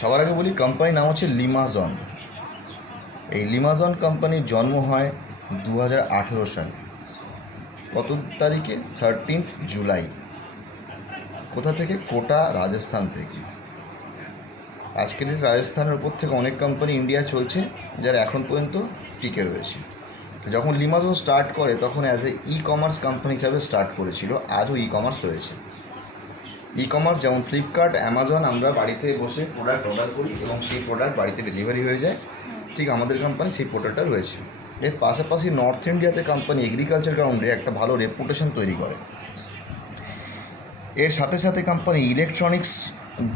সবার আগে বলি কোম্পানির নাম হচ্ছে লিমাজন এই লিমাজন কোম্পানির জন্ম হয় দু হাজার আঠেরো সালে। কত তারিখে? থার্টিন্থ জুলাই কোথা থেকে? কোটা, রাজস্থান থেকে। আজকের রাজস্থানের উপর থেকে অনেক কোম্পানি ইন্ডিয়া চলছে, যারা এখন পর্যন্ত টিকে রয়েছে। যখন লিমাজন স্টার্ট করে, তখন as a e commerce company হিসাবে স্টার্ট করেছিল, আজও ই কমার্স রয়েছে। ই কমার্স যেমন ফ্লিপকার্ট অ্যামাজন আমরা বাড়িতে বসে প্রোডাক্ট অর্ডার করি এবং সেই প্রোডাক্ট বাড়িতে ডেলিভারি হয়ে যায়। ঠিক আমাদের কোম্পানি সেই পোর্টালটা রয়েছে। এর পাশাপাশি নর্থ ইন্ডিয়াতে কোম্পানি এগ্রিকালচার গ্রাউন্ডে একটা ভালো রেপুটেশন তৈরি করে। এর সাথে সাথে কোম্পানি ইলেকট্রনিক্স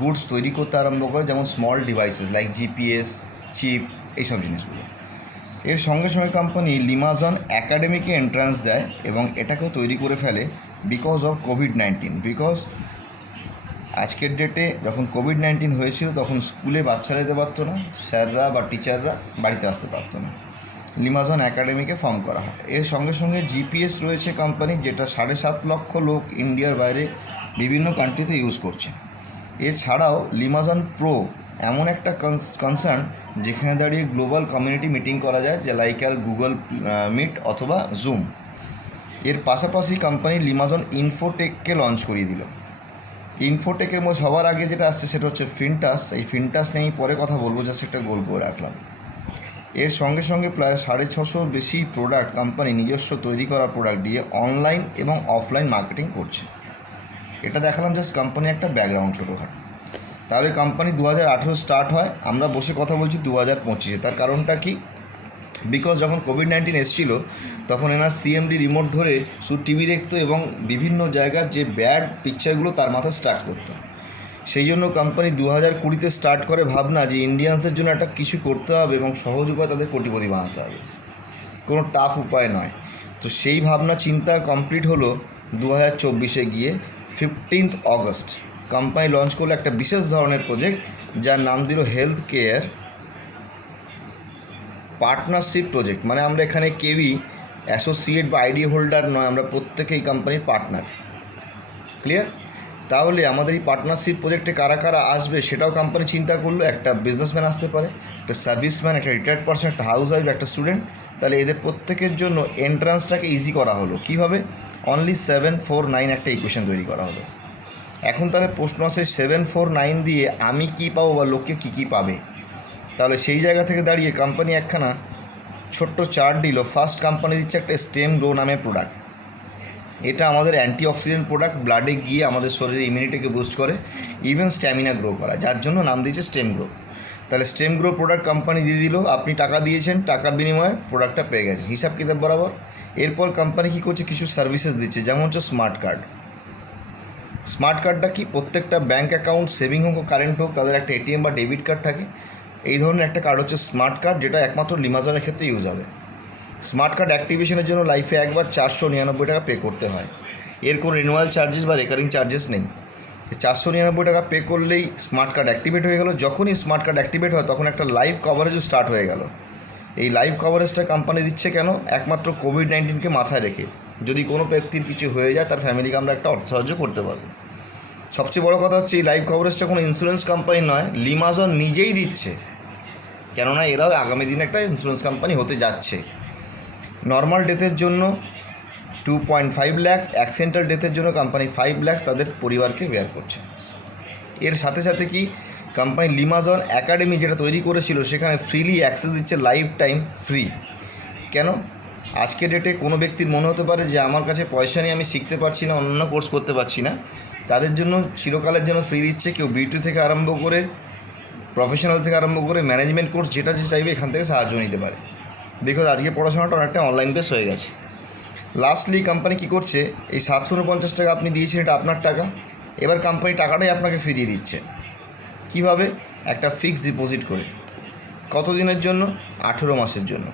গুডস তৈরি করতে আরম্ভ করে, যেমন small devices like GPS chip এইসব জিনিসগুলো। এর সঙ্গে সঙ্গে কোম্পানি লিমাজন একাডেমিকে এন্ট্রান্স দেয় এবং এটাকেও তৈরি করে ফেলে because of COVID nineteen because আজকের ডেটে যখন কোভিড নাইন্টিন হয়েছিল, তখন স্কুলে বাচ্চারা যেতে পারতো না, স্যাররা বা টিচাররা বাড়িতে আসতে পারতো না। লিমাজন একাডেমিকে ফর্ম করা হয়। এর সঙ্গে সঙ্গে জিপিএস রয়েছে কোম্পানি যেটা সাড়ে সাত লক্ষ লোক ইন্ডিয়ার বাইরে বিভিন্ন কান্ট্রিতে ইউজ করছে। এছাড়াও লিমাজন প্রো এমন একটা কনসার্ন যেখানে দাঁড়িয়ে গ্লোবাল কমিউনিটি মিটিং করা যায়, যে লাইক আর গুগল মিট অথবা জুম এর পাশাপাশি কোম্পানি লিমাজন ইনফোটেককে লঞ্চ করিয়ে দিল। ইনফোটেকের মধ্যে সবার আগে যেটা আসছে সেটা হচ্ছে ফিনটাস এই ফিনটাস নিয়ে পরে কথা বলব জাস্ট একটা গোল করে রাখলাম। এর সঙ্গে সঙ্গে প্রায় সাড়ে ছশোর বেশি প্রোডাক্ট কোম্পানি নিজস্ব তৈরি করা প্রোডাক্ট দিয়ে অনলাইন এবং অফলাইন মার্কেটিং করছে। এটা দেখালাম জাস্ট কোম্পানি একটা ব্যাকগ্রাউন্ড ছোটোখাটো। তাহলে কোম্পানি দু হাজার আঠেরো স্টার্ট হয়, আমরা বসে কথা বলছি দু হাজার পঁচিশে। তার কারণটা কি? বিকজ যখন কোভিড নাইন্টিন এসেছিল, তখন এনার সিএমডি রিমোট ধরে শুধু টিভি দেখতো এবং বিভিন্ন জায়গার যে ব্যাড পিকচারগুলো তার মাথায় স্টার্ট করতো। সেই জন্য কোম্পানি দু হাজার কুড়িতে স্টার্ট করে ভাবনা যে ইন্ডিয়ানসদের জন্য একটা কিছু করতে হবে এবং সহজ উপায় তাদের কোটিপতি বানাতে হবে। কোনো টাফ উপায় নয়। তো সেই ভাবনা চিন্তা কমপ্লিট হলো দু হাজার চব্বিশে গিয়ে ফিফটিন্থ অগস্ট কোম্পানি লঞ্চ করল একটা বিশেষ ধরনের প্রজেক্ট যার নাম দিল হেলথ কেয়ার পার্টনারশিপ প্রজেক্ট মানে আমরা এখানে কেউই অ্যাসোসিয়েট বা আইডি হোল্ডার নয়, আমরা প্রত্যেকেই কোম্পানির পার্টনার ক্লিয়ার তাহলে আমাদের এই পার্টনারশিপ প্রজেক্টে কারা কারা আসবে সেটাও কোম্পানি চিন্তা করল, একটা বিজনেসম্যান আসতে পারে, একটা সার্ভিসম্যান একটা রিটায়ার্ড পার্সন একটা হাউস ওয়াইফ একটা স্টুডেন্ট তাহলে এদের প্রত্যেকের জন্য এন্ট্রান্সটাকে ইজি করা হলো। কীভাবে? অনলি সেভেন ফোর নাইন একটা ইকুয়েশন তৈরি করা হলো। এখন তাহলে প্রশ্ন আসে সেভেন ফোর নাইন দিয়ে আমি কী পাবো বা লোককে কী কী পাবে? তাহলে সেই জায়গা থেকে দাঁড়িয়ে কোম্পানি একখানা ছোট্ট চার্ট দিল ফার্স্ট কোম্পানি দিচ্ছে একটা স্টেম গ্রো নামে প্রোডাক্ট এটা আমাদের অ্যান্টি অক্সিডেন্ট প্রোডাক্ট ব্লাডে গিয়ে আমাদের শরীরে ইমিউনিটিকে বুস্ট করে ইভেন স্ট্যামিনা গ্রো করা, যার জন্য নাম দিয়েছে স্টেম গ্রো তাহলে স্টেম গ্রো প্রোডাক্ট কোম্পানি দিয়ে দিল, আপনি টাকা দিয়েছেন, টাকার বিনিময়ে প্রোডাক্টটা পেয়ে গেছেন। হিসাব কিতাব বরাবর। এরপর কোম্পানি কী করছে? কিছু সার্ভিসেস দিচ্ছে, যেমন হচ্ছে স্মার্ট কার্ড স্মার্ট কার্ডটা কি? প্রত্যেকটা ব্যাঙ্ক অ্যাকাউন্ট সেভিং হোক কারেন্ট হোক, তাদের একটা এটিএম বা ডেবিট কার্ড থাকে। এই ধরনের একটা কার্ড হচ্ছে স্মার্ট কার্ড যেটা একমাত্র লিমাজনের ক্ষেত্রে ইউজ হবে। স্মার্ট কার্ড অ্যাক্টিভেশনের জন্য লাইফে একবার চারশো নিরানব্বই টাকা পে করতে হয়। এর কোনো রিনুয়াল চার্জেস বা রেকারিং চার্জেস নেই। চারশো নিরানব্বই টাকা পে করলেই স্মার্ট কার্ড অ্যাক্টিভেট হয়ে গেল। যখনই স্মার্ট কার্ড অ্যাক্টিভেট হয়, তখন একটা লাইভ কভারেজও স্টার্ট হয়ে গেল। এই লাইভ কভারেজটা কোম্পানি দিচ্ছে কেন? একমাত্র কোভিড নাইন্টিনকে মাথায় রেখে। যদি কোনো ব্যক্তির কিছু হয়ে যায়, তার ফ্যামিলিকে আমরা একটা অর্থ সাহায্য করতে পারব। সবচেয়ে বড় কথা হচ্ছে, এই লাইভ কভারেজটা কোনো ইন্স্যুরেন্স কোম্পানি নয় লিমাজন নিজেই দিচ্ছে। কেননা এরাও আগামী দিনে একটা ইন্স্যুরেন্স কোম্পানি হতে যাচ্ছে। নর্মাল ডেথের জন্য two point five lakhs accidental ডেথের জন্য কোম্পানি ফাইভ ল্যাক্স তাদের পরিবারকে বেয়ার করছে। এর সাথে সাথে কি কোম্পানি লিমাজন অ্যাকাডেমি যেটা তৈরি করেছিল, সেখানে ফ্রিলি অ্যাক্সেস দিচ্ছে লাইফ টাইম ফ্রি কেন? আজকের ডেটে কোনো ব্যক্তির মনে হতে পারে যে, আমার কাছে পয়সা নিয়ে আমি শিখতে পারছি না অন্য কোর্স করতে পারছি না। তাদের জন্য চিরকালের জন্য ফ্রি দিচ্ছে। কেউ বিউটি থেকে আরম্ভ করে প্রফেশনাল থেকে আরম্ভ করে ম্যানেজমেন্ট কোর্স যেটা যে চাইবে এখান থেকে সাহায্য নিতে পারে। বিকজ আজকে পড়াশোনাটা অনেকটা অনলাইন বেস হয়ে গেছে। লাস্টলি কোম্পানি কী করছে? এই সাতশো উনপঞ্চাশ টাকা আপনি দিয়েছেন, এটা আপনার টাকা। এবার কোম্পানি টাকাটাই আপনাকে ফিরিয়ে দিচ্ছে। কীভাবে? একটা ফিক্সড ডিপোজিট করে। কত দিনের জন্য? আঠেরো মাসের জন্য।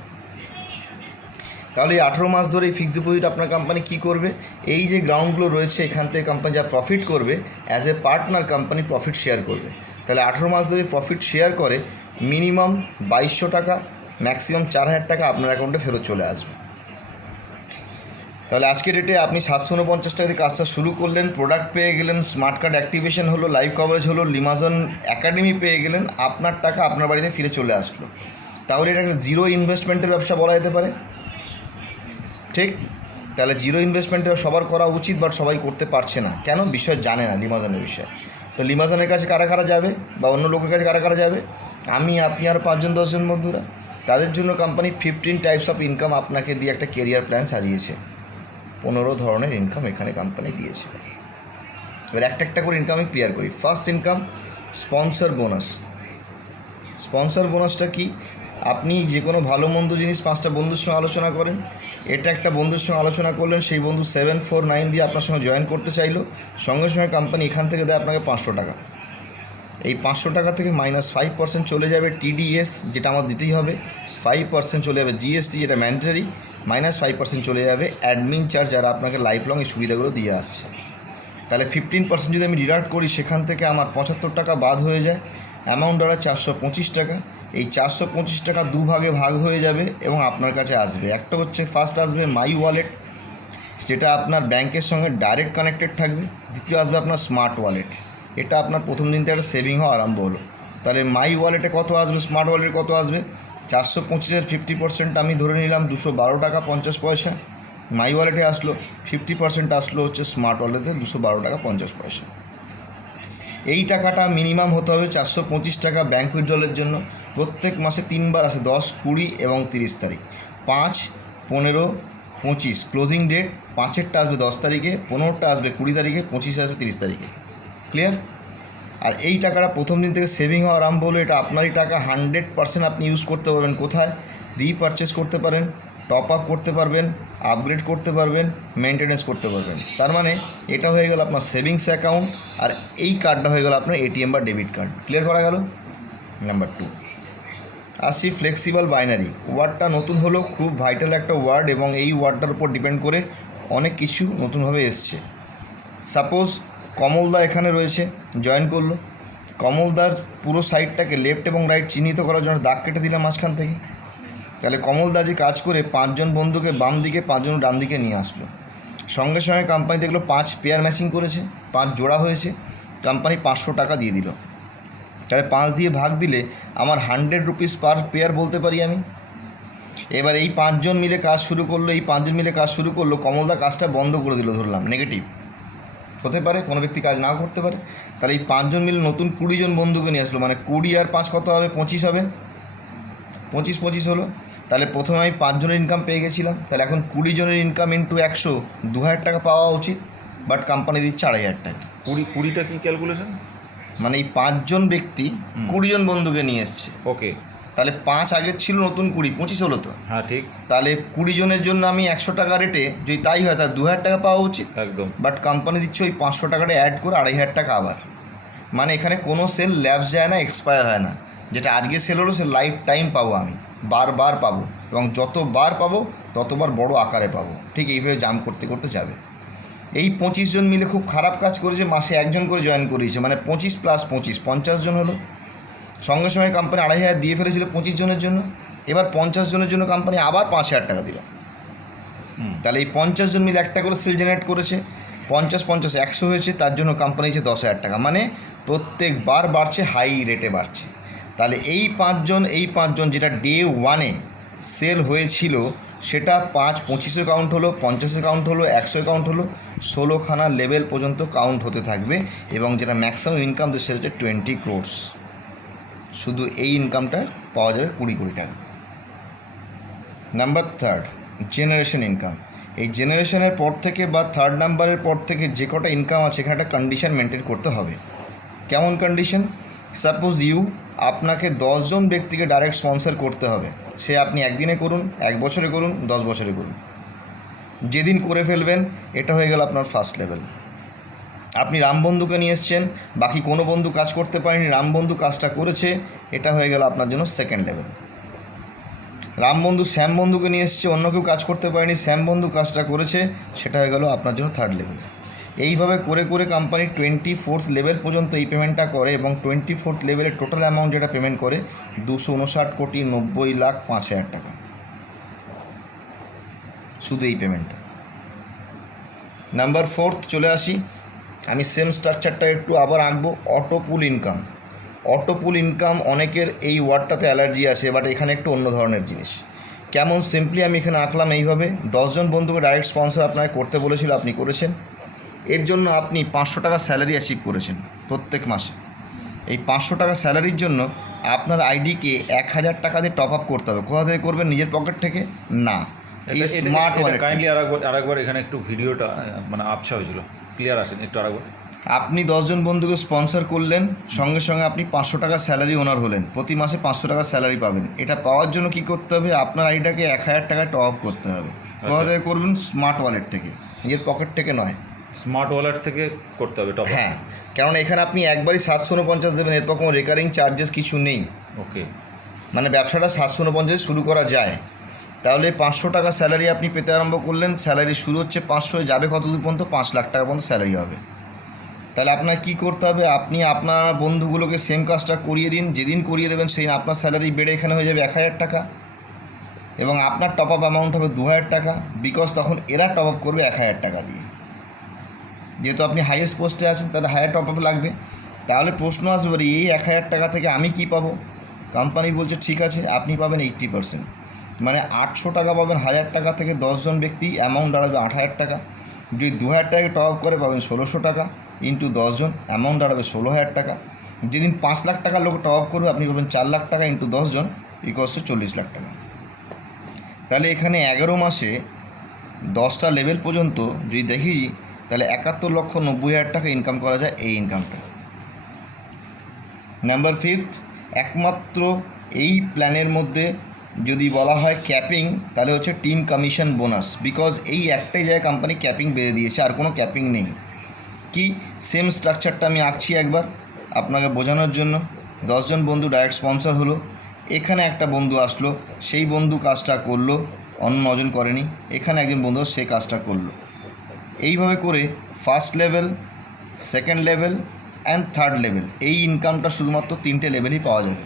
তাহলে এই আঠেরো মাস ধরে এই ফিক্সড ডিপোজিট আপনার কোম্পানি কী করবে? এই যে গ্রাউন্ডগুলো রয়েছে, এখান থেকে কোম্পানি যা প্রফিট করবে as a partner company profit share করবে। তাহলে আঠেরো মাস ধরে প্রফিট শেয়ার করে মিনিমাম বাইশশো টাকা ম্যাক্সিমাম চার হাজার টাকা আপনার অ্যাকাউন্টে ফেরত চলে আসবে। তাহলে আজকের ডেটে আপনি সাতশো উনপঞ্চাশ টাকা দিয়ে কাজটা শুরু করলেন প্রোডাক্ট পেয়ে গেলেন স্মার্ট কার্ড অ্যাক্টিভেশন হলো লাইভ কভারেজ হলো লিমাজন একাডেমি পেয়ে গেলেন, আপনার টাকা আপনার বাড়িতে ফিরে চলে আসলো। তাহলে এটা একটা জিরো ইনভেস্টমেন্টের ব্যবসা বলা যেতে পারে। ঠিক? তাহলে জিরো ইনভেস্টমেন্টে সবার করা উচিত বাট সবাই করতে পারছে না। কেন? বিষয় জানে না লিমাজনের বিষয়। তো লিমাজানের কাছে কারা কারা যাবে? বা অন্য লোকের কাছে কারা কারা যাবে? আমি, আপনি আর পাঁচজন, দশজন বন্ধুরা। তাদের জন্য company fifteen types of income আপনাকে দিয়ে একটা কেরিয়ার প্ল্যান সাজিয়েছে। পনেরো ধরনের ইনকাম এখানে কোম্পানি দিয়েছে। এবার একটা একটা করে ইনকাম আমি ক্লিয়ার করি। First income sponsor bonus sponsor বোনাসটা কি? আপনি যে কোনো ভালো, মন্দ জিনিস পাঁচটা বন্ধুর সঙ্গে আলোচনা করেন। এটা একটা বন্ধুর সঙ্গে আলোচনা করলেন, সেই বন্ধু সেভেন ফোর নাইন দিয়ে আপনার সঙ্গে জয়েন করতে চাইলো। সঙ্গে সঙ্গে কোম্পানি এখান থেকে দেয় আপনাকে পাঁচশো টাকা। এই পাঁচশো টাকা থেকে মাইনাস ফাইভ পার্সেন্ট চলে যাবে টিডিএস যেটা আমার দিতেই হবে। ফাইভ পার্সেন্ট চলে যাবে জিএসটি যেটা ম্যান্ডেটারি মাইনাস ফাইভ পার্সেন্ট চলে যাবে অ্যাডমিন চার্জ যারা আপনাকে লাইফ লং এই সুবিধাগুলো দিয়ে আসছে। তাহলে ফিফটিন পার্সেন্ট যদি আমি ডিডাক্ট করি, সেখান থেকে আমার পঁচাত্তর টাকা বাদ হয়ে যায়। অ্যামাউন্ট দাঁড়া চারশো পঁচিশ টাকা। এই চারশো পঁচিশ টাকা দু ভাগে হয়ে যাবে এবং আপনার কাছে আসবে। একটা হচ্ছে ফার্স্ট আসবে মাই ওয়ালেট যেটা আপনার ব্যাংকের সঙ্গে ডাইরেক্ট কানেক্টেড থাকবে। দ্বিতীয় আসবে আপনার স্মার্ট ওয়ালেট এটা আপনার প্রথম দিন থেকে একটা সেভিং হওয়া আরম্ভ হলো। তাহলে মাই ওয়ালেটে কত আসবে? স্মার্ট ওয়ালেটে কত আসবে? চারশো পঁচিশের ফিফটি পার্সেন্ট আমি ধরে নিলাম দুশো বারো টাকা পঞ্চাশ পয়সা। মাই ওয়ালেটে আসলো ফিফটি পার্সেন্ট আসলো হচ্ছে স্মার্ট ওয়ালেটে দুশো বারো টাকা পঞ্চাশ পয়সা। এই টাকাটা মিনিমাম হতে হবে চারশো পঁচিশ টাকা ব্যাঙ্ক উইথড্রলের জন্য। প্রত্যেক মাসে তিনবার আসে দশ, কুড়ি এবং তিরিশ তারিখ। পাঁচ, পনেরো, পঁচিশ। ক্লোজিং ডেট পাঁচেরটা আসবে দশ তারিখে, পনেরোটা আসবে কুড়ি তারিখে, পঁচিশে আসবে তিরিশ তারিখে। ক্লিয়ার আর এই টাকাটা প্রথম দিন থেকে সেভিং হওয়া আরম্ভ হলো, এটা আপনারই টাকা। হান্ড্রেড পার্সেন্ট আপনি ইউজ করতে পারবেন কোথায়? রিপারচেস করতে পারেন টপ আপ করতে পারবেন আপগ্রেড করতে পারবেন মেনটেনেন্স করতে পারবেন। তার মানে এটা হয়ে গেল আপনার সেভিংস অ্যাকাউন্ট আর এই কার্ডটা হয়ে গেল আপনার এটিএম বা ডেবিট কার্ড ক্লিয়ার করা গেল? নাম্বার টু আসছি ফ্লেক্সিবল বাইনারি ওয়ার্ডটা নতুন হলো খুব ভাইটাল একটা ওয়ার্ড এবং এই ওয়ার্ডটার উপর ডিপেন্ড করে অনেক কিছু নতুনভাবে এসছে। সাপোজ কমলদা এখানে রয়েছে জয়েন করল। কমলদার পুরো সাইডটাকে লেফট এবং রাইট চিহ্নিত করার জন্য দাগ কেটে দিলাম মাঝখান থেকে। তাহলে কমলদা যে কাজ করে পাঁচজন বন্ধুকে বাম দিকে, পাঁচজন ডান দিকে নিয়ে আসলো। সঙ্গে সঙ্গে কোম্পানি দেখল পাঁচ পেয়ার ম্যাচিং করেছে, পাঁচ জোড়া হয়েছে কোম্পানি পাঁচশো টাকা দিয়ে দিল। তাহলে পাঁচ দিয়ে ভাগ দিলে আমার হান্ড্রেড রুপিস পার পেয়ার বলতে পারি আমি? এবার এই পাঁচজন মিলে কাজ শুরু করল, এই পাঁচজন মিলে কাজ শুরু করল, কমলদা কাজটা বন্ধ করে দিল ধরলাম নেগেটিভ হতে পারে, কোনো ব্যক্তি কাজ নাও করতে পারে। তাহলে এই পাঁচজন মিলে নতুন কুড়ি জন বন্ধুকে নিয়ে আসলো মানে কুড়ি আর পাঁচ কত হবে? পঁচিশ হবে। পঁচিশ পঁচিশ হলো। তাহলে প্রথমে আমি পাঁচজনের ইনকাম পেয়ে গেছিলাম। তাহলে এখন কুড়ি জনের ইনকাম ইন্টু একশো দু হাজার টাকা পাওয়া উচিত বাট কোম্পানি দিচ্ছে আড়াই হাজার টাকা। কুড়ি, কুড়িটা কি ক্যালকুলেশন মানে এই পাঁচজন ব্যক্তি কুড়ি জন বন্ধুকে নিয়ে এসছে। ওকে। তাহলে পাঁচ আগের ছিল নতুন কুড়ি পঁচিশ হলো তো। হ্যাঁ ঠিক। তাহলে কুড়ি জনের জন্য আমি একশো টাকা রেটে যদি তাই হয় তাহলে দু হাজার টাকা পাওয়া উচিত। একদম। বাট কোম্পানি দিচ্ছে ওই পাঁচশো টাকাটা অ্যাড করে আড়াই হাজার টাকা আবার। মানে এখানে কোনো সেল ল্যাবস যায় না এক্সপায়ার হয় না। যেটা আজকে সেল হলো সে লাইফ টাইম পাবো আমি। বারবার পাবো। এবং যতবার পাবো ততবার বড় আকারে পাবো। ঠিক এইভাবে জাম করতে করতে যাবে। এই পঁচিশ জন মিলে খুব খারাপ কাজ করেছে মাসে একজন করে জয়েন করিয়েছে মানে পঁচিশ প্লাস পঁচিশ পঞ্চাশ জন হলো। সঙ্গে সঙ্গে কোম্পানি আড়াই হাজার দিয়ে ফেলেছিল পঁচিশ জনের জন্য এবার পঞ্চাশ জনের জন্য কোম্পানি আবার পাঁচ হাজার টাকা দিল। তাহলে এই পঞ্চাশ জন মিলে একটা করে সেল জেনারেট করেছে পঞ্চাশ পঞ্চাশ একশো হয়েছে তার জন্য কোম্পানি হচ্ছে দশ হাজার টাকা মানে প্রত্যেকবার বাড়ছে হাই রেটে বাড়ছে। তাহলে এই পাঁচজন এই পাঁচজন যেটা ডে ওয়ানে সেল হয়েছিল সেটা পাঁচ পঁচিশে কাউন্ট হলো পঞ্চাশে কাউন্ট হলো একশো কাউন্ট হলো, ষোলোখানা লেভেল পর্যন্ত কাউন্ট হতে থাকবে এবং যেটা ম্যাক্সিমাম ইনকাম সেটা হচ্ছে টোয়েন্টি ক্রোডস শুধু এই ইনকামটা পাওয়া যাবে কুড়ি কোটি টাকা। নাম্বার থার্ড জেনারেশন ইনকাম এই জেনারেশনের পর থেকে বা থার্ড নাম্বারের পর থেকে যে কটা ইনকাম আছে, এখানে একটা কন্ডিশন মেনটেন করতে হবে। কেমন কন্ডিশন সাপোজ ইউ আপনাকে দশজন ব্যক্তিকে ডাইরেক্ট স্পন্সর করতে হবে। সে আপনি একদিনে করুন, এক বছরে করুন, দশ বছরে করুন। যেদিন করে ফেলবেন, এটা হয়ে গেল আপনার ফার্স্ট লেভেল আপনি রাম বন্ধুকে নিয়ে এসছেন, বাকি কোনো বন্ধু কাজ করতে পারেনি, রাম বন্ধু কাজটা করেছে, এটা হয়ে গেল আপনার জন্য সেকেন্ড লেভেল রাম বন্ধু শ্যাম বন্ধুকে নিয়ে এসছে, অন্য কেউ কাজ করতে পারেনি, শ্যাম বন্ধু কাজটা করেছে, সেটা হয়ে গেল আপনার জন্য থার্ড লেভেল এইভাবে করে করে কোম্পানি টোয়েন্টি ফোর্থ লেভেল পর্যন্ত এই পেমেন্টটা করে এবং টোয়েন্টি ফোর্থ লেভেলের টোটাল অ্যামাউন্ট যেটা পেমেন্ট করে দুশো উনষাট কোটি নব্বই লাখ পাঁচ হাজার টাকা। শুধু এই পেমেন্টটা নাম্বার ফোর্থ চলে আসি। আমি সেম স্ট্রাকচারটা একটু আবার আঁকবো। Auto pool income auto pool income অনেকের এই ওয়ার্ডটাতে অ্যালার্জি আছে বাট এখানে একটু অন্য ধরনের জিনিস। কেমন সিম্পলি আমি এখানে আঁকলাম এইভাবে। দশজন বন্ধুকে ডাইরেক্ট স্পন্সর আপনাকে করতে বলেছিল, আপনি করেছেন। এর জন্য আপনি পাঁচশো টাকা স্যালারি অ্যাচিভ করেছেন প্রত্যেক মাসে। এই পাঁচশো টাকা স্যালারির জন্য আপনার আইডিকে এক হাজার টাকা দিয়ে টপ আপ করতে হবে। কোথা থেকে করবেন? নিজের পকেট থেকে? না। এই স্মার্ট ওয়ালেট কাইন্ডলি আরেকবার আরেকবার এখানে একটু ভিডিওটা মানে আবছা হয়েছিল। ক্লিয়ার আসেন একটু আরেকবার আপনি দশজন বন্ধুকে স্পন্সর করলেন সঙ্গে সঙ্গে আপনি পাঁচশো টাকা স্যালারি ওনার হলেন। প্রতি মাসে পাঁচশো টাকা স্যালারি পাবেন। এটা পাওয়ার জন্য কি করতে হবে? আপনার আইডিটাকে এক হাজার টাকা টপ আপ করতে হবে। কোথা থেকে করবেন? স্মার্ট ওয়ালেট থেকে। নিজের পকেট থেকে নয়। স্মার্ট ওয়ালেট থেকে করতে হবে টপ হ্যাঁ কারণ এখানে আপনি একবারই সাতশো উনপঞ্চাশ দেবেন এরপর কোনো রেকারিং চার্জেস কিছু নেই। ওকে মানে ব্যবসাটা সাতশো উনপঞ্চাশ শুরু করা যায়। তাহলে পাঁচশো টাকা স্যালারি আপনি পেতে আরম্ভ করলেন স্যালারি শুরু হচ্ছে পাঁচশো যাবে কত দূর পর্যন্ত? পাঁচ লাখ টাকা পর্যন্ত স্যালারি হবে। তাহলে আপনার কি করতে হবে? আপনি আপনার বন্ধুগুলোকে সেম কাজটা করিয়ে দিন যেদিন করিয়ে দেবেন সেই আপনার স্যালারি বেড়ে এখানে হয়ে যাবে এক হাজার টাকা। এবং আপনার টপ আপ অ্যামাউন্ট হবে দু হাজার টাকা বিকজ তখন এরা টপ আপ করবে এক হাজার টাকা দিয়ে। যেহেতু আপনি হাইয়েস্ট পোস্টে আছেন, তাহলে হায়ার টপ আপ লাগবে। তাহলে প্রশ্ন আসবে এবারে এই এক হাজার টাকা থেকে আমি কি পাবো? কোম্পানি বলছে, ঠিক আছে, আপনি পাবেন এইট্টি পার্সেন্ট মানে আটশো টাকা পাবেন হাজার টাকা থেকে দশজন ব্যক্তি অ্যামাউন্ট দাঁড়াবে আট হাজার টাকা। যদি দু হাজার টাকা টপ আপ করে, পাবেন ষোলোশো টাকা ইন্টু দশজন অ্যামাউন্ট দাঁড়াবে ষোলো হাজার টাকা। যেদিন পাঁচ লাখ টাকার লোক টপ আপ করবে, আপনি পাবেন চার লাখ টাকা ইন্টু দশজন ইকোয়াস চল্লিশ লাখ টাকা। তাহলে এখানে এগারো মাসে দশটা লেভেল পর্যন্ত যদি দেখি তাহলে একাত্তর লক্ষ নব্বই হাজার টাকা ইনকাম করা যায় এই ইনকামটা নাম্বার ফিফথ একমাত্র এই প্ল্যানের মধ্যে যদি বলা হয় ক্যাপিং তাহলে হচ্ছে টিম কমিশন বোনাস বিকজ এই একটাই জায়গায় কোম্পানি ক্যাপিং বেঁধে দিয়েছে, আর কোনো ক্যাপিং নেই। কি? সেম স্ট্রাকচারটা আমি আঁকছি একবার আপনাকে বোঝানোর জন্য। দশজন বন্ধু ডাইরেক্ট স্পন্সর হলো। এখানে একটা বন্ধু আসলো, সেই বন্ধু কাজটা করল, অন্য নজন করেনি। এখানে একজন বন্ধু, সে কাজটা করল। এইভাবে করে first level second level and third level এই ইনকামটা শুধুমাত্র তিনটে লেভেলেই পাওয়া যাবে।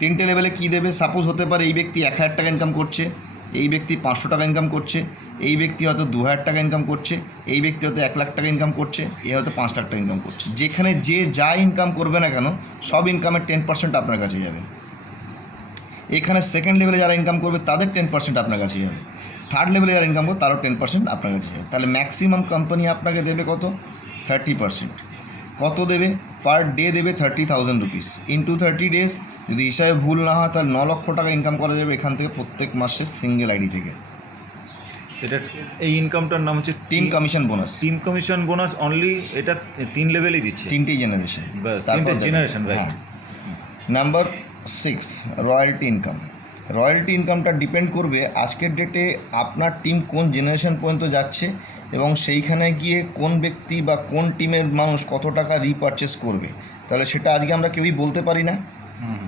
তিনটে লেভেলে কী দেবে? সাপোজ হতে পারে এই ব্যক্তি এক হাজার টাকা ইনকাম করছে, এই ব্যক্তি পাঁচশো টাকা ইনকাম করছে, এই ব্যক্তি হয়তো দু হাজার টাকা ইনকাম করছে, এই ব্যক্তি হয়তো এক লাখ টাকা ইনকাম করছে, এ হয়তো পাঁচ লাখ টাকা ইনকাম করছে। যেখানে যে যা ইনকাম করবে না কেন, সব ইনকামের টেন পার্সেন্ট আপনার কাছে যাবে। এখানে সেকেন্ড লেভেলে যারা ইনকাম করবে, তাদের টেন পার্সেন্ট আপনার কাছে যাবে। থার্ড লেভেলে যারা ইনকাম করবে তারও টেন পার্সেন্ট আপনার কাছে যাবে তাহলে ম্যাক্সিমাম কোম্পানি আপনাকে দেবে কত? থার্টি পার্সেন্ট কত দেবে? পার ডে দেবে thirty thousand rupees into thirty days যদি হিসাবে ভুল না হয় তাহলে ন লক্ষ টাকা ইনকাম করা যাবে এখান থেকে প্রত্যেক মাসে সিঙ্গেল আইডি থেকে। এটা এই ইনকামটার নাম হচ্ছে team commission bonus team commission bonus only এটা তিন লেভেলই দিচ্ছে। তিনটেই জেনারেশন তিনটে generation, হ্যাঁ। Number six royalty income royalty ইনকামটা ডিপেন্ড করবে আজকের ডেটে আপনার টিম কোন জেনারেশন পর্যন্ত যাচ্ছে এবং সেইখানে গিয়ে কোন ব্যক্তি বা কোন টিমের মানুষ কত টাকা রিপারচেস করবে। তাহলে সেটা আজকে আমরা কেউই বলতে পারি না।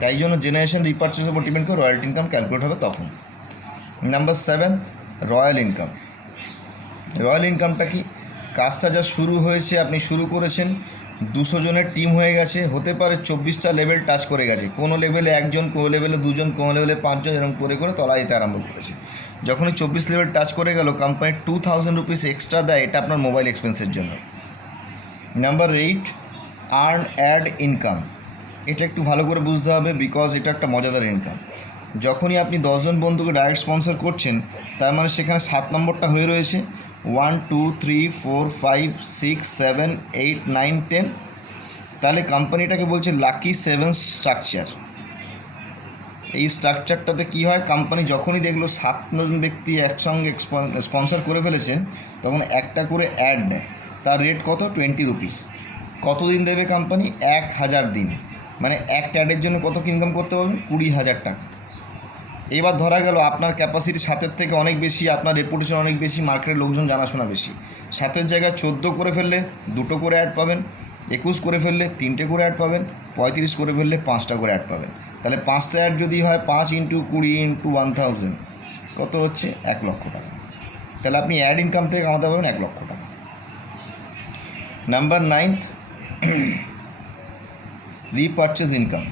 তাই জন্য জেনারেশন রিপারচেসের উপর ডিপেন্ড করে রয়্যালটি ইনকাম ক্যালকুলেট হবে তখন। Number seventh royal income. Royal ইনকামটা কি? কাজটা যা শুরু হয়েছে আপনি শুরু করেছেন দুশো জনের টিম হয়ে গেছে, হতে পারে চব্বিশটা লেভেল টাচ করে গেছে। কোনো লেভেলে একজন, কোনো লেভেলে দুজন, কোনো লেভেলে পাঁচজন এরকম করে করে তলা যেতে আরম্ভ করেছে। যখনই চব্বিশ লেভেল টাচ করে গেল company two thousand rupees extra দেয়, এটা আপনার মোবাইল এক্সপেন্সের জন্য। Number eight earn ad income এটা একটু ভালো করে বুঝতে হবে বিকজ এটা একটা মজাদার ইনকাম যখনই আপনি দশজন বন্ধুকে ডাইরেক্ট স্পন্সর করছেন, তার মানে সেখানে সাত নম্বরটা হয়ে রয়েছে। One, two, three, four, five, six, seven, eight, nine, ten. তাহলে কোম্পানিটাকে বলছে লাকি সেভেন স্ট্রাকচার এই স্ট্রাকচারটাতে কী হয়? কোম্পানি যখনই দেখল সাতজন ব্যক্তি একসঙ্গে স্পন্সর করে ফেলেছেন তখন একটা করে অ্যাড দেয় তার রেট কত? টোয়েন্টি রুপিস কতদিন দেবে কোম্পানি এক হাজার দিন। মানে একটা অ্যাডের জন্য কত ইনকাম করতে পারবেন কুড়ি হাজার টাকা। এবার ধরা গেল আপনার ক্যাপাসিটি সাতের থেকে অনেক বেশি, আপনার রেপুটেশন অনেক বেশি মার্কেটের লোকজন জানাশোনা বেশি। সাতের জায়গায় চোদ্দ করে ফেললে দুটো করে অ্যাড পাবেন, একুশ করে ফেললে তিনটে করে অ্যাড পাবেন, পঁয়ত্রিশ করে ফেললে পাঁচটা করে অ্যাড পাবেন। তাহলে পাঁচটা অ্যাড যদি হয় পাঁচ ইন্টু কুড়ি ইন্টু ওয়ান থাউজেন্ড কত হচ্ছে? এক লক্ষ টাকা। তাহলে আপনি অ্যাড ইনকাম থেকে কামাতে পারবেন এক লক্ষ টাকা। Number ninth repurchase income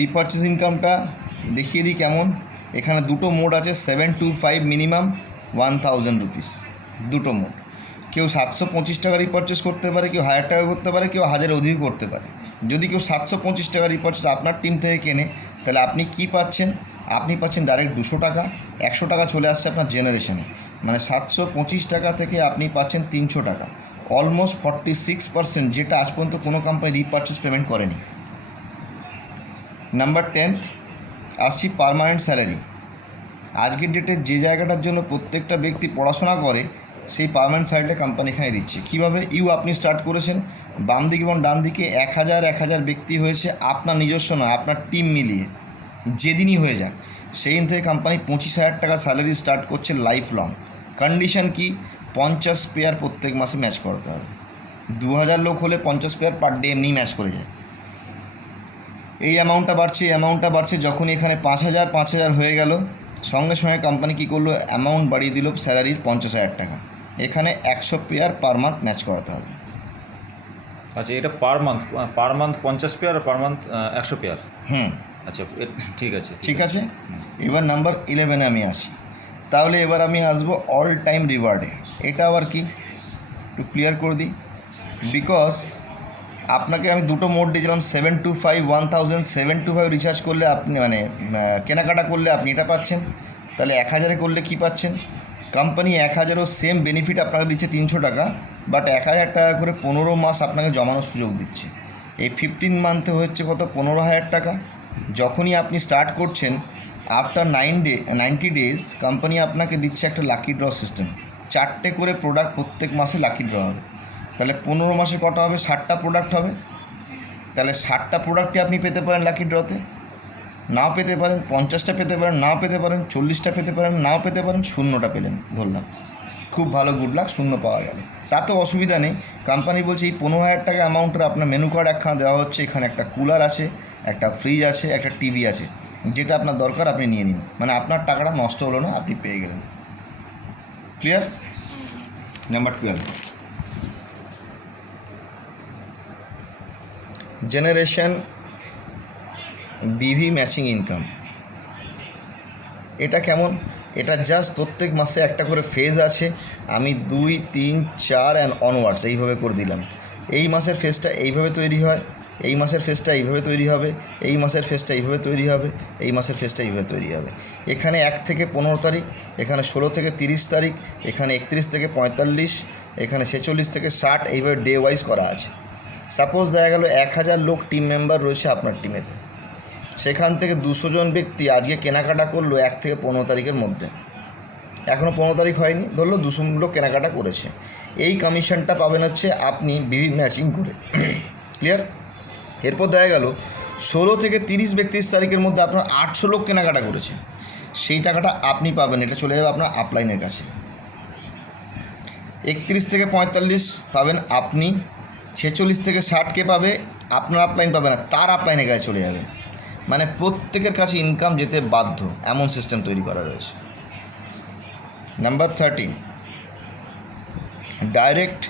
repurchase ইনকামটা দেখিয়ে দিই কেমন। এখানে দুটো মোড আছে seven two five minimum one thousand rupees দুটো মোড। কেউ সাতশো পঁচিশ টাকা রিপারচেস করতে পারে, কেউ হাজার টাকা করতে পারে, কেউ হাজারের অধিক করতে পারে। যদি কেউ সাতশো পঁচিশ টাকা রিপারচেস আপনার টিম থেকে কেনে, তাহলে আপনি কি পাচ্ছেন? আপনি পাচ্ছেন ডাইরেক্ট দুশো টাকা, একশো টাকা চলে আসছে আপনার জেনারেশনে মানে সাতশো পঁচিশ টাকা থেকে আপনি পাচ্ছেন তিনশো টাকা। অলমোস্ট ফর্টি সিক্স পার্সেন্ট যেটা আজ পর্যন্ত কোনো কোম্পানি রিপারচেস পেমেন্ট করেনি। নাম্বার টেন্থ আসছি পারমানেন্ট স্যালারি আজকের ডেটে যে জায়গাটার জন্য প্রত্যেকটা ব্যক্তি পড়াশোনা করে, সেই পারমানেন্ট স্যালারিটা কোম্পানি এখানে দিচ্ছে। কীভাবে? ইউ আপনি স্টার্ট করেছেন, বাম দিকে এবং ডান দিকে এক হাজার এক হাজার ব্যক্তি হয়েছে আপনার নিজস্ব নয়, আপনার টিম মিলিয়ে। যেদিনই হয়ে যাক সেই দিন থেকে কোম্পানি পঁচিশ হাজার টাকা স্যালারি স্টার্ট করছে লাইফ লং কন্ডিশন কি? পঞ্চাশ পেয়ার প্রত্যেক মাসে ম্যাচ করতে হবে। দু হাজার লোক হলে পঞ্চাশ পেয়ার পার ডে এমনি ম্যাচ করে যায়। এই অ্যামাউন্টটা বাড়ছে এই অ্যামাউন্টটা বাড়ছে যখন এখানে পাঁচ হাজার পাঁচ হাজার হয়ে গেল সঙ্গে সঙ্গে কোম্পানি কী করল অ্যামাউন্ট বাড়িয়ে দিল স্যালারির পঞ্চাশ হাজার টাকা। এখানে একশো পেয়ার পার মান্থ ম্যাচ করাতে হবে। আচ্ছা এটা পার মান্থ পার মান্থ পঞ্চাশ পেয়ার আর পার মান্থ একশো পেয়ার হুম। আচ্ছা ঠিক আছে ঠিক আছে। এবার নাম্বার ইলেভেনে আমি আসি। তাহলে এবার আমি আসব অল টাইম রিওয়ার্ডে এটা আবার কি? একটু ক্লিয়ার করে দিই। বিকজ আপনাকে আমি দুটো মোড দিয়েছিলাম seven two five one thousand seven two five recharge করলে আপনি মানে কেনাকাটা করলে আপনি এটা পাচ্ছেন। তাহলে এক হাজারে করলে কি পাচ্ছেন? কোম্পানি এক হাজারও সেম বেনিফিট আপনাকে দিচ্ছে তিনশো টাকা বাট এক হাজার টাকা করে পনেরো মাস আপনাকে জমানোর সুযোগ দিচ্ছে। এই ফিফটিন মান্থে হচ্ছে কত? পনেরো হাজার টাকা। যখনই আপনি স্টার্ট করছেন after nine day ninety days company আপনাকে দিচ্ছে একটা লাকি ড্র সিস্টেম চারটে করে প্রোডাক্ট প্রত্যেক মাসে লাকি ড্র হবে। তাহলে পনেরো মাসে কটা হবে? ষাটটা প্রোডাক্ট হবে। তাহলে ষাটটা প্রোডাক্টই আপনি পেতে পারেন লাকি ড্রতে নাও পেতে পারেন, পঞ্চাশটা পেতে পারেন, নাও পেতে পারেন, চল্লিশটা পেতে পারেন, নাও পেতে পারেন, শূন্যটা পেলেন ধরলাম। খুব ভালো গুড লাক শূন্য পাওয়া গেল। তাতে অসুবিধা নেই। কোম্পানি বলছে এই পনেরো হাজার টাকা অ্যামাউন্টের আপনার মেনু কার্ড একখানা দেওয়া হচ্ছে, এখানে একটা কুলার আছে, একটা ফ্রিজ আছে, একটা টিভি আছে। যেটা আপনার দরকার আপনি নিয়ে নিন। মানে আপনার টাকাটা নষ্ট হলো না, আপনি পেয়ে গেলেন। Clear number twelve generation BV matching income. এটা কেমন? এটা জাস্ট প্রত্যেক মাসে একটা করে ফেজ আছে। আমি দুই, তিন, চার অ্যান্ড অনওয়ার্ডস এইভাবে করে দিলাম। এই মাসের ফেজটা এইভাবে তৈরি হয়, এই মাসের ফেজটা এইভাবে তৈরি হবে, এই মাসের ফেজটা এইভাবে তৈরি হবে, এই মাসের ফেজটা এইভাবে তৈরি হবে। এখানে এক থেকে পনেরো তারিখ, এখানে ষোলো থেকে তিরিশ তারিখ, এখানে একত্রিশ থেকে পঁয়তাল্লিশ, এখানে ছেচল্লিশ থেকে ষাট, এইভাবে ডে ওয়াইজ করা আছে। সাপোজ দেখা গেল এক হাজার লোক টিম মেম্বার রয়েছে আপনার টিমেতে সেখান থেকে দুশো জন ব্যক্তি আজকে কেনাকাটা করল এক থেকে পনেরো তারিখের মধ্যে। এখনও পনেরো তারিখ হয়নি, ধরলো দুশো লোক কেনাকাটা করেছে। এই কমিশনটা পাবেন হচ্ছে আপনি বিভি ম্যাচিং করে। ক্লিয়ার এরপর দেখা গেল, ষোলো থেকে তিরিশ একত্রিশ তারিখের মধ্যে আপনার আটশো লোক কেনাকাটা করেছে। সেই টাকাটা আপনি পাবেন, এটা চলে যাবে আপনার আপলাইনের কাছে। একত্রিশ থেকে পঁয়তাল্লিশ পাবেন আপনি ছেচল্লিশ থেকে ষাটকে পাবে, আপনার আপলাইন পাবে না, তার আপলাইনের কাছে চলে যাবে। মানে প্রত্যেকের কাছে ইনকাম যেতে বাধ্য, এমন সিস্টেম তৈরি করা রয়েছে। Number thirteen direct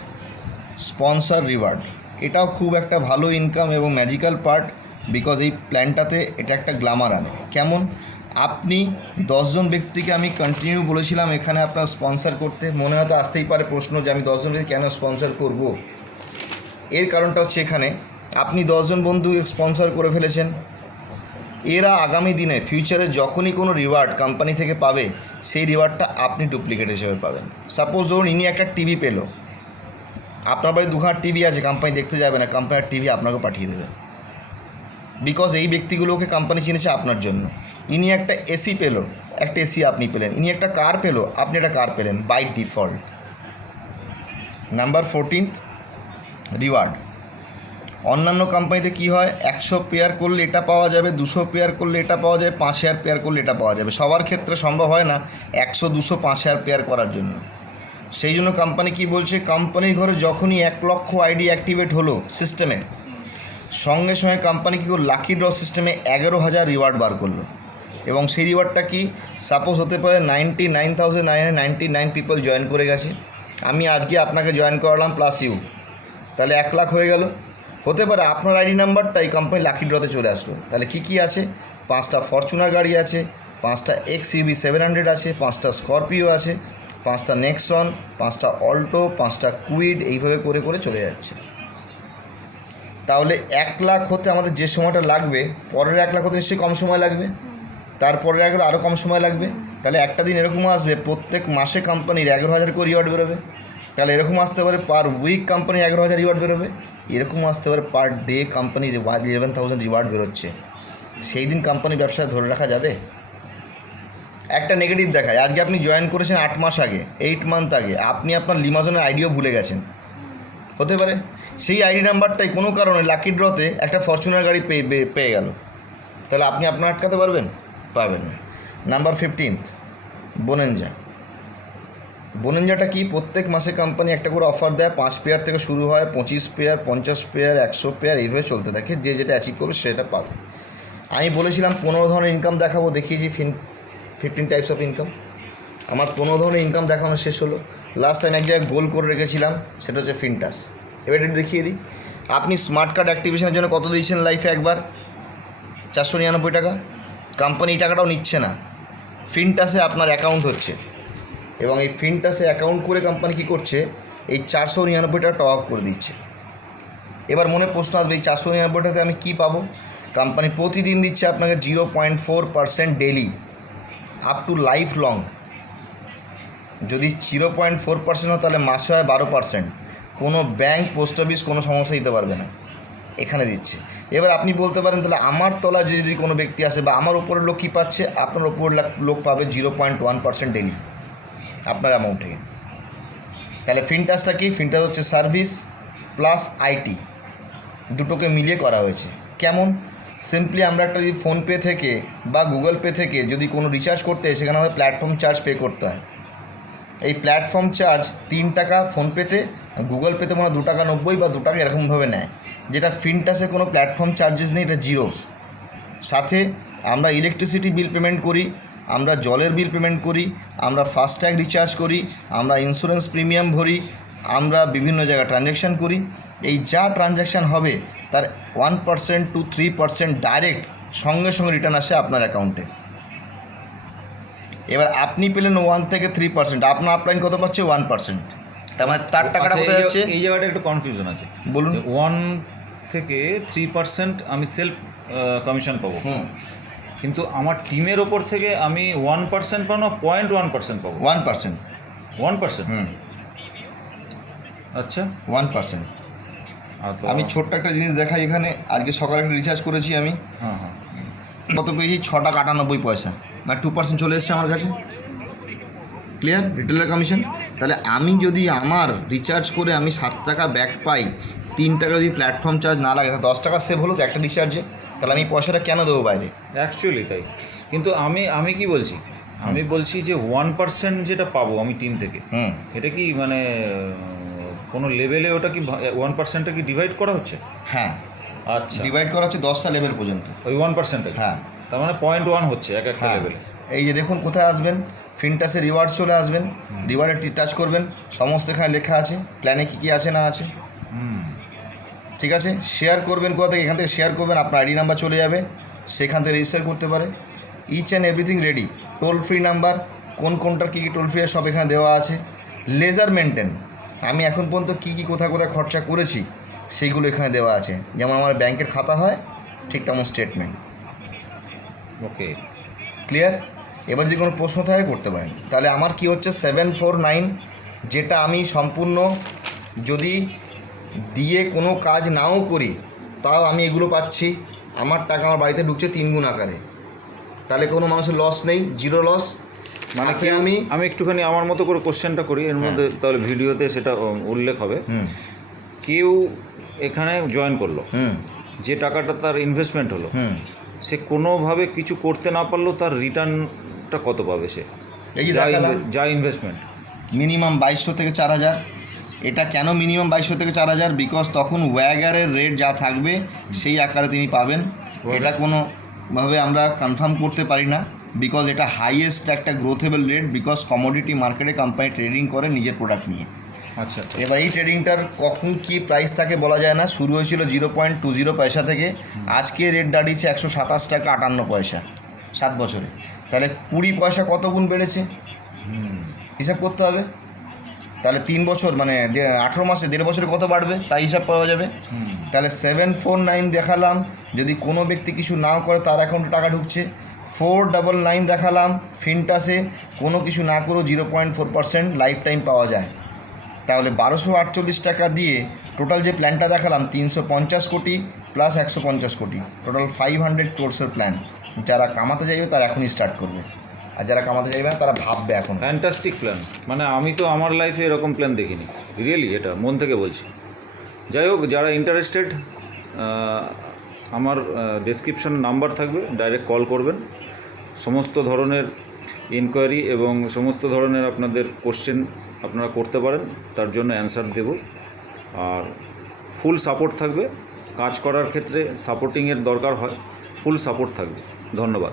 sponsor reward এটাও খুব একটা ভালো ইনকাম এবং ম্যাজিক্যাল পার্ট বিকজ এই প্ল্যানটাতে এটা একটা গ্লামার আনে। কেমন? আপনি দশজন ব্যক্তিকে আমি কন্টিনিউ বলেছিলাম, এখানে আপনার স্পন্সর করতে, মনে হয়তো আসতেই পারে প্রশ্ন যে আমি দশজন ব্যক্তি কেন স্পন্সর করব? এর কারণটা হচ্ছে এখানে, আপনি দশজন বন্ধু স্পন্সর করে ফেলেছেন। এরা আগামী দিনে ফিউচারে যখনই কোনো রিওয়ার্ড কোম্পানি থেকে পাবে, সেই রিওয়ার্ডটা আপনি ডুপ্লিকেট হিসেবে পাবেন। সাপোজ ধরুন, ইনি একটা টিভি পেল। আপনার বাড়ি দুখানা টিভি আছে কোম্পানি দেখতে যাবে না কোম্পানির টিভি আপনাকে পাঠিয়ে দেবে। বিকজ এই ব্যক্তিগুলোকে কোম্পানি চিনেছে আপনার জন্য। ইনি একটা এসি পেল, একটা এসি আপনি পেলেন। ইনি একটা কার পেল, আপনি একটা কার পেলেন by default number fourteenth reward অন্যান্য কোম্পানিতে কী হয়? একশো পেয়ার করলে এটা পাওয়া যাবে, দুশো পেয়ার করলে এটা পাওয়া যাবে, পাঁচ হাজার পেয়ার করলে এটা পাওয়া যাবে। সবার ক্ষেত্রে সম্ভব হয় না একশো, দুশো, পাঁচ হাজার পেয়ার করার জন্য। সেই জন্য কোম্পানি কি বলছে? কোম্পানির ঘরে যখনই এক লক্ষ আইডি অ্যাক্টিভেট হলো সিস্টেমে সঙ্গে সঙ্গে কোম্পানি কী করল? লাকি ড্র সিস্টেমে এগারো হাজার রিওয়ার্ড বার করল। এবং সেই রিওয়ার্ডটা কি? সাপোজ হতে পারে ninety nine thousand nine ninety nine people join করে গেছে। আমি আজকে আপনাকে জয়েন করালাম প্লাস ইউ তাহলে এক লাখ হয়ে গেল। হতে পারে আপনার আইডি নাম্বারটা এই কোম্পানি লাকি ড্রতে চলে আসলো। তাহলে কি কি আছে? পাঁচটা ফরচুনার গাড়ি আছে, পাঁচটা এক্স ইউবি সেভেন হান্ড্রেড আছে, পাঁচটা স্করপিও আছে, পাঁচটা নেক্সন পাঁচটা অল্টো পাঁচটা কুইড এইভাবে করে করে চলে যাচ্ছে। তাহলে এক লাখ হতে আমাদের যে সময়টা লাগবে, পরের এক লাখ হতে নিশ্চয়ই কম সময় লাগবে। তারপরের এক আরও কম সময় লাগবে। তাহলে একটা দিন এরকম আসবে, প্রত্যেক মাসে কোম্পানির এগারো হাজার করে রিওয়ার্ড বেরোবে। তাহলে এরকম আসতে পারে পার উইক কোম্পানির এগারো হাজার রিওয়ার্ড বেরোবে। এরকম আসতে পারে per day company eleven thousand reward বেরোচ্ছে। সেই দিন কোম্পানি ব্যবসায় ধরে রাখা যাবে? একটা নেগেটিভ দেখায়। আজকে আপনি জয়েন করেছেন আট মাস আগে এইট মান্থ আগে। আপনি আপনার লিমাজনের আইডিও ভুলে গেছেন। হতে পারে। সেই আইডি নাম্বারটাই কোনো কারণে লাকি ড্রতে একটা ফরচুনার গাড়ি পেয়ে, পেয়ে- গেল। তাহলে আপনি আপনার আটকাতে পারবেন? পাবেন না। নাম্বার ফিফটিন্থ বোনেঞ্জা বোনেঞ্জাটা কি প্রত্যেক মাসে কোম্পানি একটা করে অফার দেয়? পাঁচ পেয়ার থেকে শুরু হয়, পঁচিশ পেয়ার পঞ্চাশ পেয়ার একশো পেয়ার এইভাবে চলতে থাকে। যে যেটা অ্যাচিভ করবে, সেটা পাবে। আমি বলেছিলাম, পনেরো ধরনের ইনকাম দেখাবো, দেখিয়েছি ফিন ফিফটিন টাইপস অফ ইনকাম আমার পনেরো ধরনের ইনকাম দেখানো শেষ হলো। লাস্ট টাইম এক জায়গায় গোল করে রেখেছিলাম, সেটা হচ্ছে ফিনটাস এবার এটা দেখিয়ে দিই। আপনি স্মার্ট কার্ড অ্যাক্টিভেশনের জন্য কত দিয়েছেন লাইফে একবার? চারশো নিরানব্বই টাকা। কোম্পানি টাকাটাও নিচ্ছে না। ফিনটাসে আপনার অ্যাকাউন্ট হচ্ছে। এবং এই ফিনটাসে অ্যাকাউন্ট করে কোম্পানি কী করছে? এই চারশো নিরানব্বই টাকা টপ আপ করে দিচ্ছে। এবার মনে প্রশ্ন আসবে, এই চারশো নিরানব্বইটাতে আমি কী পাবো? কোম্পানি প্রতিদিন দিচ্ছে আপনাকে zero point four percent daily up to life long যদি জিরো পয়েন্ট ফোর পার্সেন্ট হয়, তাহলে মাসে হয় বারো পার্সেন্ট কোনো ব্যাংক পোস্ট অফিস কোনো সমস্যা দিতে পারবে না। এখানে দিচ্ছে। এবার আপনি বলতে পারেন, তাহলে আমার তলায় যদি কোনো ব্যক্তি আসে বা আমার ওপরের লোক কী পাচ্ছে? আপনার ওপর লোক পাবে zero point one percent daily আপনার অ্যামাউন্ট থেকে। তাহলে ফিনটাসটা কি? ফিনটাস হচ্ছে সার্ভিস প্লাস আইটি দুটোকে মিলিয়ে করা হয়েছে। কেমন? সিম্পলি আমরা একটা যদি ফোনপে থেকে বা গুগল পে থেকে যদি কোনো রিচার্জ করতে হয়, সেখানে আমাদের প্ল্যাটফর্ম চার্জ পে করতে হয়। এই প্ল্যাটফর্ম চার্জ তিন টাকা ফোনপেতে গুগল পেতে মনে হয় দু টাকা নব্বই বা দু টাকা এরকমভাবে নেয়। যেটা ফিনটাসে কোনো প্ল্যাটফর্ম চার্জেস নেই, এটা জিরো সাথে আমরা ইলেকট্রিসিটি বিল পেমেন্ট করি আমরা জলের বিল পেমেন্ট করি আমরা ফাস্ট্যাগ রিচার্জ করি আমরা ইন্স্যুরেন্স প্রিমিয়াম ভরি আমরা বিভিন্ন জায়গায় ট্রানজ্যাকশান করি। এই যা ট্রানজ্যাকশান হবে তার one percent two three percent direct সঙ্গে সঙ্গে রিটার্ন আসে আপনার অ্যাকাউন্টে এবার আপনি পেলেন ওয়ান থেকে থ্রি পার্সেন্ট আপনার আপলাইন কত পাচ্ছে? ওয়ান পার্সেন্ট তার মানে তার টাকাটা আচ্ছা, কোথায় যাচ্ছে? এই জায়গাটা একটু কনফিউশন আছে। বলুন। ওয়ান থেকে থ্রি পার্সেন্ট আমি সেলফ কমিশন পাবো। হুম। কিন্তু আমার টিমের ওপর থেকে আমি ওয়ান পার্সেন্ট পাবো না পয়েন্ট ওয়ান পার্সেন্ট পাবো। ওয়ান পার্সেন্ট ওয়ান পার্সেন্ট হুম। আচ্ছা। ওয়ান পার্সেন্ট আর তো আমি ছোট্ট একটা জিনিস দেখাই এখানে আজকে সকালে একটা রিচার্জ করেছি আমি। হ্যাঁ হ্যাঁ। কত পেয়েছি? ছ টাকা আটানব্বই পয়সা। মানে টু পার্সেন্ট চলে এসছে আমার কাছে। ক্লিয়ার রিটেলার কমিশন তাহলে আমি যদি আমার রিচার্জ করে আমি সাত টাকা ব্যাক পাই তিন টাকা যদি প্ল্যাটফর্ম চার্জ না লাগে তাহলে দশ টাকা সেভ হলো তো একটা রিচার্জে তাহলে আমি পয়সাটা কেন দেবো বাইরে? অ্যাকচুয়ালি তাই। কিন্তু আমি আমি কি বলছি? আমি বলছি যে ওয়ান পার্সেন্ট যেটা পাবো আমি টিম থেকে হুম। এটা কি মানে কোনো লেভেলে ওটা কি ওয়ান পার্সেন্টটা কি ডিভাইড করা হচ্ছে? হ্যাঁ। আচ্ছা। ডিভাইড করা হচ্ছে দশটা লেভেল পর্যন্ত। ওই ওয়ান পার্সেন্টটা হ্যাঁ। তার মানে পয়েন্ট ওয়ান হচ্ছে এক একটা হ্যাঁ। লেভেলে এই যে দেখুন কোথায় আসবেন ফিনটাসে রিওয়ার্ড চলে আসবেন রিওয়ার্ডে টাচ করবেন সমস্ত এখানে লেখা আছে প্ল্যানে কী কী আছে না আছে। ঠিক আছে? শেয়ার করবেন কোথা থেকে? এখান থেকে শেয়ার করবেন আপনার আইডি নাম্বার চলে যাবে। সেখান থেকে রেজিস্টার করতে পারে। Each and everything ready toll free number কোন কোনটার কী কী টোল ফ্রি সব এখানে দেওয়া আছে। লেজার মেনটেন আমি এখন পর্যন্ত কী কী কোথায় কোথায় খরচা করেছি সেইগুলো এখানে দেওয়া আছে। যেমন আমার ব্যাংকের খাতা হয় ঠিক তেমন স্টেটমেন্ট ওকে। ক্লিয়ার এবার যদি কোনো প্রশ্ন থাকে করতে পারেন। তাহলে আমার কি হচ্ছে? সেভেন ফোর নাইন যেটা আমি সম্পূর্ণ যদি দিয়ে কোনো কাজ নাও করি তাও আমি এগুলো পাচ্ছি। আমার টাকা আমার বাড়িতে ঢুকছে তিন গুণ আকারে। তাহলে কোনো মানুষের লস নেই জিরো লস মানে কি আমি আমি একটুখানি আমার মতো করে কোশ্চেনটা করি এর মধ্যে তাহলে ভিডিওতে সেটা উল্লেখ হবে। কেউ এখানে জয়েন করল। যে টাকাটা তার ইনভেস্টমেন্ট হলো সে কোনোভাবে কিছু করতে না পারলেও তার রিটার্নটা কত পাবে সে? এই যা ইনভেস্টমেন্ট মিনিমাম বাইশশো থেকে চার হাজার। এটা কেন মিনিমাম বাইশশো থেকে চার হাজার? বিকজ তখন ওয়াগারের রেট যা থাকবে সেই আকারে তিনি পাবেন। এটা কোনোভাবে আমরা কনফার্ম করতে পারি না। বিকজ এটা হাইয়েস্ট একটা গ্রোথেবল রেট বিকজ কমোডিটি মার্কেটে কোম্পানি ট্রেডিং করে নিজের প্রোডাক্ট নিয়ে। আচ্ছা আচ্ছা। এবার এই ট্রেডিংটার কখন কি প্রাইস থাকে বলা যায় না। শুরু হয়েছিল জিরো পয়েন্ট টু জিরো পয়সা থেকে। আজকে রেট দাঁড়িয়েছে একশো সাতাশ টাকা আটান্ন পয়সা সাত বছরে। তাহলে কুড়ি পয়সা কত গুণ বেড়েছে? হিসাব করতে হবে। তাহলে তিন বছর মানে আঠেরো মাসে দেড় বছরে কত বাড়বে? তাই হিসাব পাওয়া যাবে। তাহলে সেভেন ফোর নাইন দেখালাম যদি কোনো ব্যক্তি কিছু নাও করে তার অ্যাকাউন্টে টাকা ঢুকছে। ফোর ডাবল নাইন দেখালাম ফিনটাসে কোনো কিছু না করেও zero point four percent life time পাওয়া যায়। তাহলে বারোশো আটচল্লিশ টাকা দিয়ে টোটাল যে প্ল্যানটা দেখালাম তিনশো পঞ্চাশ কোটি প্লাস একশো পঞ্চাশ কোটি। টোটাল ফাইভ হান্ড্রেড ক্রোর্সের প্ল্যান যারা কামাতে চাইবে তারা এখনই স্টার্ট করবে। আর যারা কামাতে চাইবে না, তারা ভাববে এখন। ফ্যান্টাস্টিক প্ল্যান মানে আমি তো আমার লাইফে এরকম প্ল্যান দেখিনি। রিয়েলি এটা মন থেকে বলছি। যাই হোক, যারা ইন্টারেস্টেড আমার ডেসক্রিপশন নাম্বার থাকবে ডাইরেক্ট কল করবেন। সমস্ত ধরনের ইনকোয়ারি এবং সমস্ত ধরনের আপনাদের কোশ্চেন আপনারা করতে পারেন, তার জন্য অ্যান্সার দেব। আর ফুল সাপোর্ট থাকবে। কাজ করার ক্ষেত্রে সাপোর্টিংয়ের দরকার হয়। ফুল সাপোর্ট থাকবে। ধন্যবাদ।